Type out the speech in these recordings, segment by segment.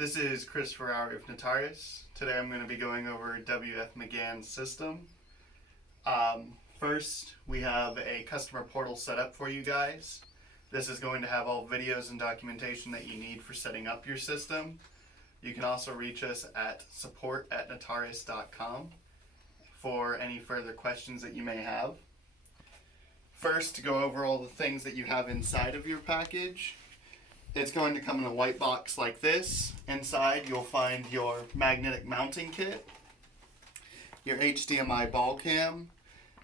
This is Chris Ferrari of Notarius. Today I'm going to be going over WF Magann's system. First, we have a customer portal set up for you guys. This is going to have all videos and documentation that you need for setting up your system. You can also reach us at support@notarius.com for any further questions that you may have. First, to go over all the things that you have inside of your package. It's going to come in a white box like this. Inside you'll find your magnetic mounting kit, your HDMI ball cam,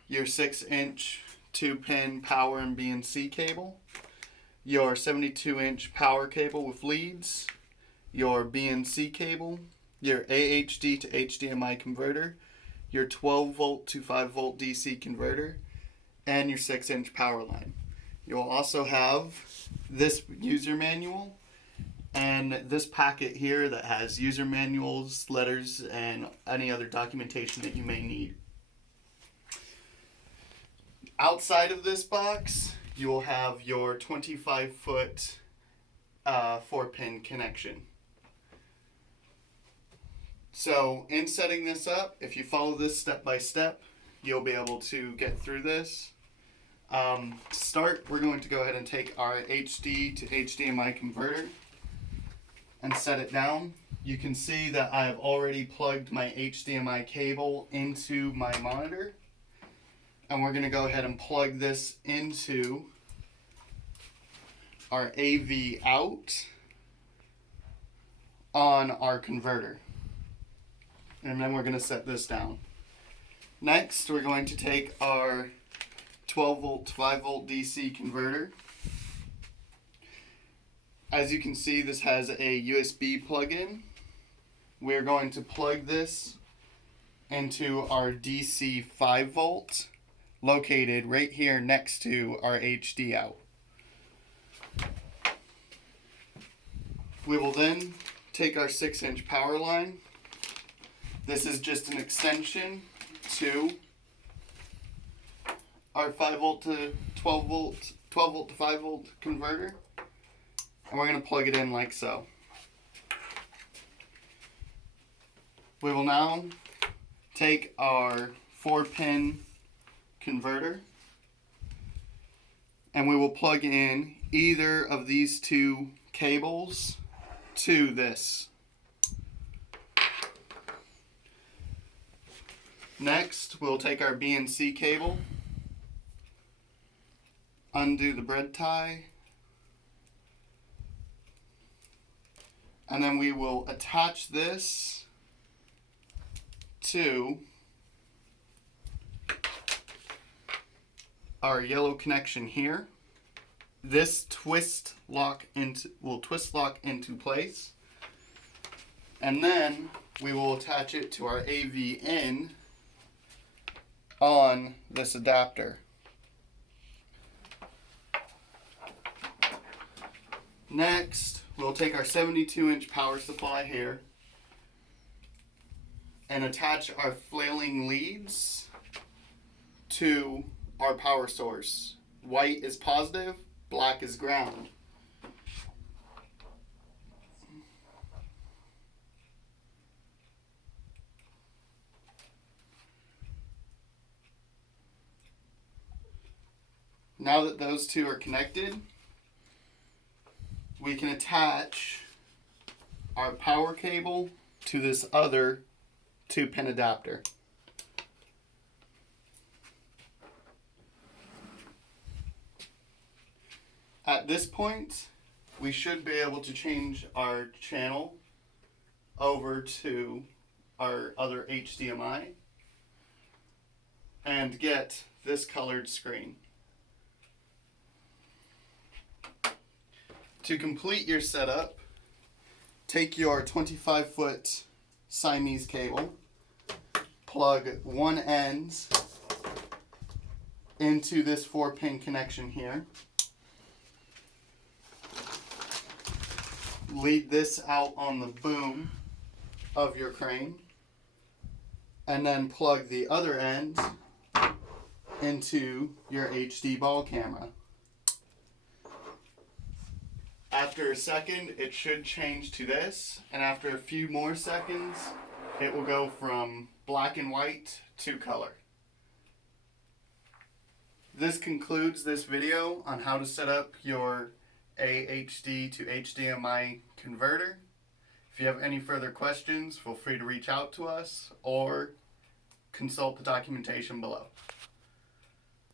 your 6-inch 2-pin power and BNC cable, your 72-inch power cable with leads, your BNC cable, your AHD to HDMI converter, your 12 volt to 5 volt DC converter, and your 6-inch power line. You'll also have this user manual and this packet here that has user manuals, letters, and any other documentation that you may need. Outside of this box, you will have your 25-foot 4-pin connection. So in setting this up, if you follow this step by step, you'll be able to get through this. To start, we're going to go ahead and take our HD to HDMI converter and set it down. You can see that I've already plugged my HDMI cable into my monitor, and we're going to go ahead and plug this into our AV out on our converter, and then we're going to set this down. Next, we're going to take our 12 volt to 5 volt DC converter. As you can see, this has a USB plug-in. We're going to plug this into our DC 5 volt located right here next to our HD out. We will then take our 6-inch power line. This is just an extension to our 5 volt to 12 volt to 5 volt converter, and we're going to plug it in like so. We will now take our 4-pin converter and we will plug in either of these two cables to this. Next, we'll take our BNC cable, undo the bread tie, and then we will attach this to our yellow connection here. This will twist lock into place, and then we will attach it to our AV in on this adapter. Next, we'll take our 72-inch power supply here and attach our flailing leads to our power source. White is positive, black is ground. Now that those two are connected, we can attach our power cable to this other 2-pin adapter. At this point, we should be able to change our channel over to our other HDMI and get this colored screen. To complete your setup, take your 25-foot Siamese cable, plug one end into this 4-pin connection here, lead this out on the boom of your crane, and then plug the other end into your HD ball camera. After a second, it should change to this, and after a few more seconds, it will go from black and white to color. This concludes this video on how to set up your AHD to HDMI converter. If you have any further questions, feel free to reach out to us or consult the documentation below.